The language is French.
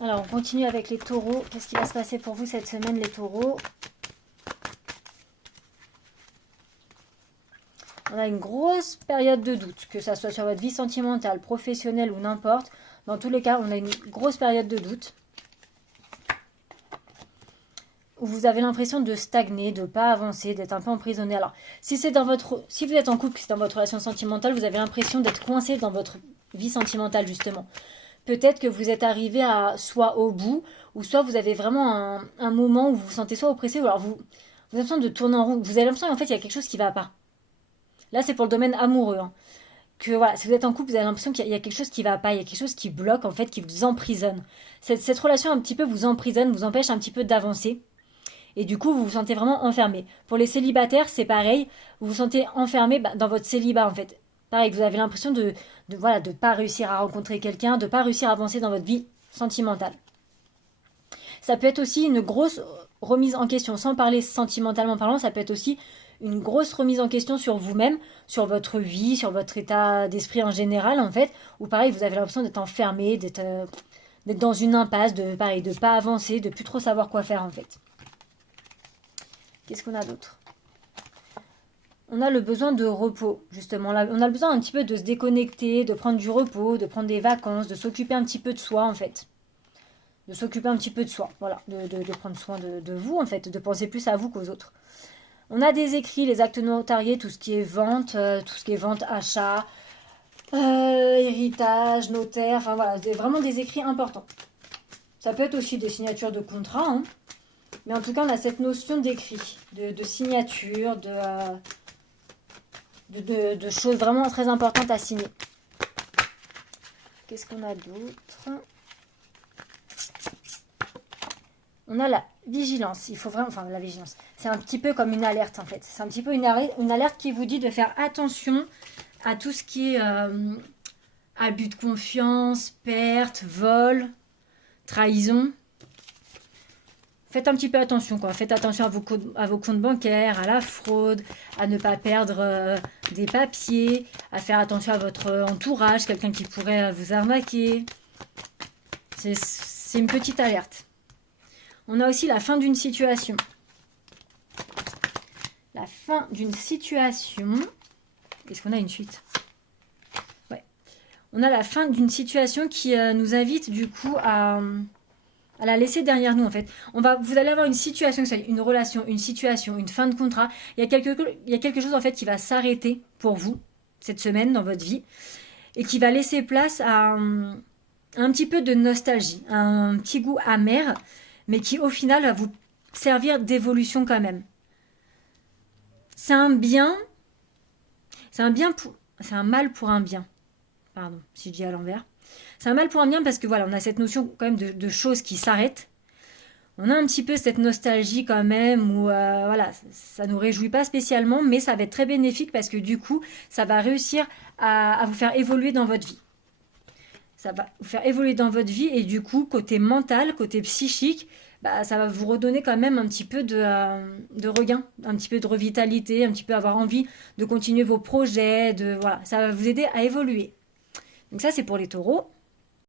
Alors, on continue avec les taureaux. Qu'est-ce qui va se passer pour vous cette semaine, les taureaux? On a une grosse période de doute, que ça soit sur votre vie sentimentale, professionnelle ou n'importe. Dans tous les cas, on a une grosse période de doute où vous avez l'impression de stagner, de ne pas avancer, d'être un peu emprisonné. Alors, si vous êtes en couple, c'est dans votre relation sentimentale, vous avez l'impression d'être coincé dans votre vie sentimentale justement. Peut-être que vous êtes arrivé à soit au bout, ou soit vous avez vraiment un moment où vous vous sentez soit oppressé, ou alors vous avez l'impression de tourner en rond. Vous avez l'impression qu'en fait il y a quelque chose qui ne va pas. Là, c'est pour le domaine amoureux. Hein. Que voilà, si vous êtes en couple, vous avez l'impression qu'il y a quelque chose qui ne va pas, il y a quelque chose qui bloque, en fait, qui vous emprisonne. Cette relation un petit peu vous emprisonne, vous empêche un petit peu d'avancer. Et du coup, vous vous sentez vraiment enfermé. Pour les célibataires, c'est pareil. Vous vous sentez enfermé dans votre célibat, en fait. Pareil, vous avez l'impression voilà, de pas réussir à rencontrer quelqu'un, de pas réussir à avancer dans votre vie sentimentale. Ça peut être aussi une grosse remise en question. Sans parler sentimentalement parlant, ça peut être aussi une grosse remise en question sur vous-même, sur votre vie, sur votre état d'esprit en général, en fait. Ou pareil, vous avez l'impression d'être enfermé, d'être dans une impasse, de pas avancer, de plus trop savoir quoi faire, en fait. Qu'est-ce qu'on a d'autre? On a le besoin de repos, justement. Là, on a le besoin un petit peu de se déconnecter, de prendre du repos, de prendre des vacances, de s'occuper un petit peu de soi, en fait. De s'occuper un petit peu de soi, voilà. De prendre soin de vous, en fait. De penser plus à vous qu'aux autres. On a des écrits, les actes notariés, tout ce qui est vente, achat, héritage, notaire, enfin voilà, vraiment des écrits importants. Ça peut être aussi des signatures de contrat, hein. Mais en tout cas, on a cette notion d'écrit, de signature, de choses vraiment très importantes à signer. Qu'est-ce qu'on a d'autre? On a la vigilance. Il faut vraiment, enfin la vigilance. C'est un petit peu comme une alerte en fait. C'est un petit peu une alerte qui vous dit de faire attention à tout ce qui est abus de confiance, perte, vol, trahison. Faites un petit peu attention, quoi. Faites attention à vos comptes bancaires, à la fraude, à ne pas perdre des papiers, à faire attention à votre entourage, quelqu'un qui pourrait vous arnaquer. C'est une petite alerte. On a aussi la fin d'une situation. La fin d'une situation. Est-ce qu'on a une suite? Ouais. On a la fin d'une situation qui nous invite du coup à la laisser derrière nous en fait. Vous allez avoir une situation, une relation, une situation, une fin de contrat. Il y a quelque chose en fait qui va s'arrêter pour vous cette semaine dans votre vie et qui va laisser place à un petit peu de nostalgie, un petit goût amer, mais qui au final va vous servir d'évolution quand même. C'est un mal pour un bien. Pardon, si je dis à l'envers. C'est un mal pour un bien parce que voilà, on a cette notion quand même de choses qui s'arrêtent. On a un petit peu cette nostalgie quand même où voilà, ça nous réjouit pas spécialement, mais ça va être très bénéfique parce que du coup, ça va réussir à vous faire évoluer dans votre vie. Ça va vous faire évoluer dans votre vie et du coup, côté mental, côté psychique, ça va vous redonner quand même un petit peu de regain, un petit peu de revitalité, un petit peu avoir envie de continuer vos projets, voilà, ça va vous aider à évoluer. Donc ça, c'est pour les taureaux.